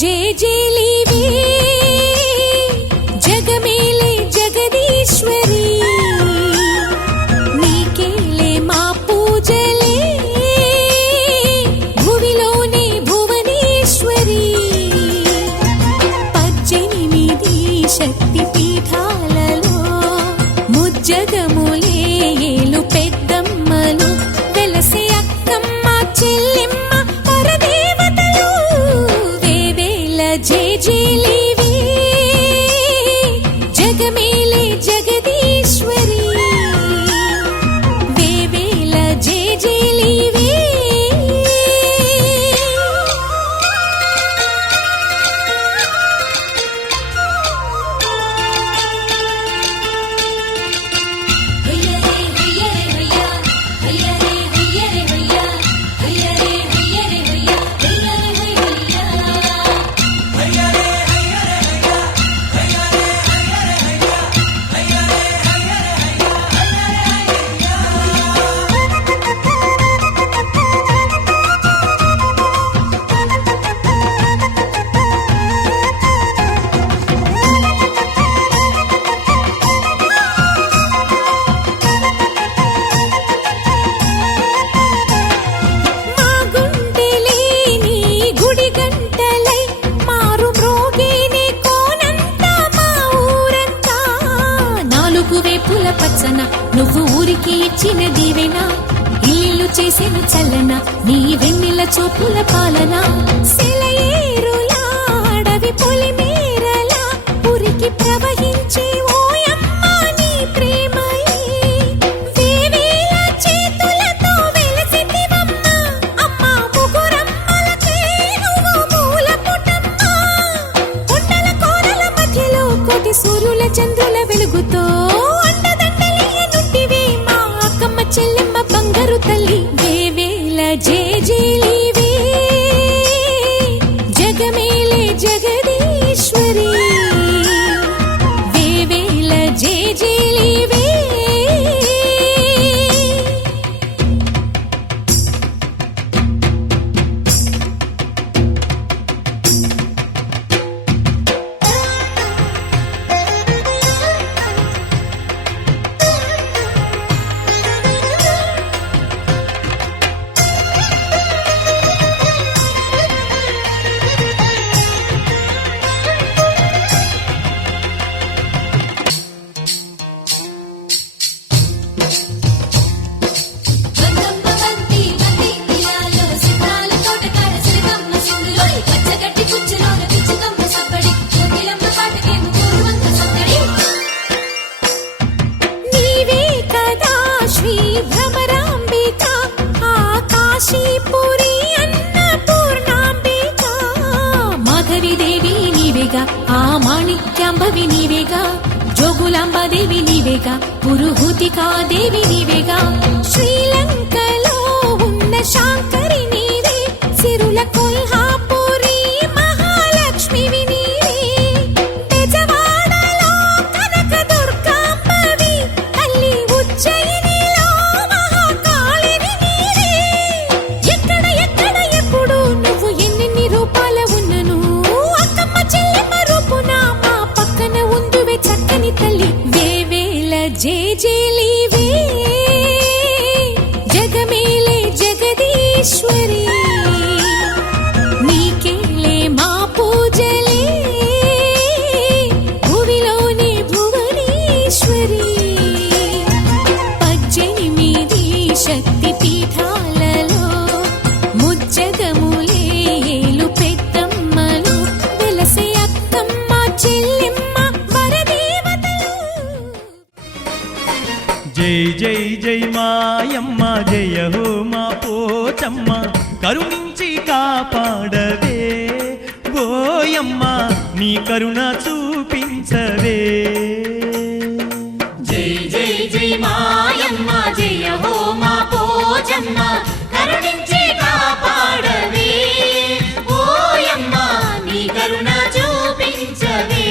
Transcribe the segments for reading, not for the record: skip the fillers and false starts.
జేజేలివే జగమేలే జగదీశ్వరి నీకేలే మా పూజలే భువిలోనే భువనేశ్వరి 18 శక్తి పీఠాలలో ముజ్జగములే ఏలు పెద్దమ్మలు వెలసే అక్కమ్మ చెల్లెమ్మ పరదేవతలు వేవేల జేజేలివే జగమేలే జగదీశ్వరి వేవేల జేజేలివే నువ్వు ఊరికి ఇచ్చిన దీవెనా ఇల్లు చేసిన చల్లన నీ వెన్నెల చూపుల పాలన సెలయేరులా అడవి పొలిమేరలా ఉరికి ప్రవహించే ఓయమ్మ నీ ప్రేమయే వేవేల చేతులతో వెలసితివమ్మ అమ్మ ముగురమ్మలకే నువ్వు మూలపుటమ్మ కొండల కోరల మధ్యలో కోటి సూర్యుల చంద్రుల వెలుగుతో చెల్లెమ్మ బంగారు తల్లి వేవేల జేజేలివే జగమేలే జగదీశ్వరి వేవేల జేజేలివే ఆ మాణిక్యాంబవి నీవేగా జోగులాంబాదేవి నీవేగా పురుహూతికా దేవి నీవేగా శ్రీలంకలో ఉన్న శాంకరి నీవే సిరుల కొల్హాపురి మహాలక్ష్మివి నీవే బెజవాడలో కనక దుర్గాంబవి తల్లి ఉజ్జయినిలో మహాకాళిని నీవే ఎక్కడ ఎక్కడ ఎప్పుడు నువ్వు ఎన్నెన్ని రూపాల ఉన్నను చక్కని తల్లి వేవేల జేజేలివే జగమేలే జగదీశ్వరి నీకేలే మా పూజలే భువిలోనే భువనేశ్వరి 18 శక్తి పీఠాలలో ముజ్జగములే ఏలు పెద్దమ్మలు వెలసే అక్కమ్మ చెల్లెమ్మ జై జై జై మాయమ్మ జయ హో మా పోచమ్మ కరుణించి కాపాడవే ఓయమ్మ నీ కరుణ చూపించవే జై జై జై మాయమ్మ జయ హో మా పోచమ్మ కరుణించి కాపాడవే ఓయమ్మ నీ కరుణ చూపించవే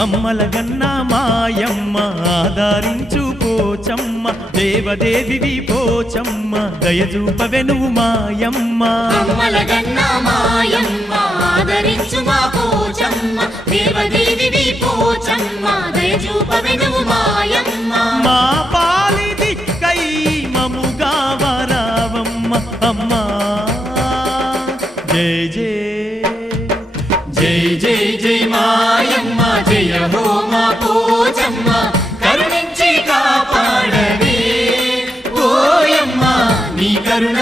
అమ్మ అమ్మలగన్న మాయమ్మ ఆదరించు పోచమ్మ దేవదేవివి పోచమ్మ దయచూపవే నువ్వు మాయమ్మ అమ్మలగన్న మాయమ్మ ఆదరించు మా పోచమ్మ దేవదేవి పోచమ్మ దయచూపవే నువ్వు మాయమ్మ మా పాలి దిక్కై మముగా వరావమ్మ అమ్మా జై జై జై జై జై మాయమ్మ జయ హో మా పోచమ్మ కరుణించి కాపాడవే ఓయమ్మ నీ కరుణ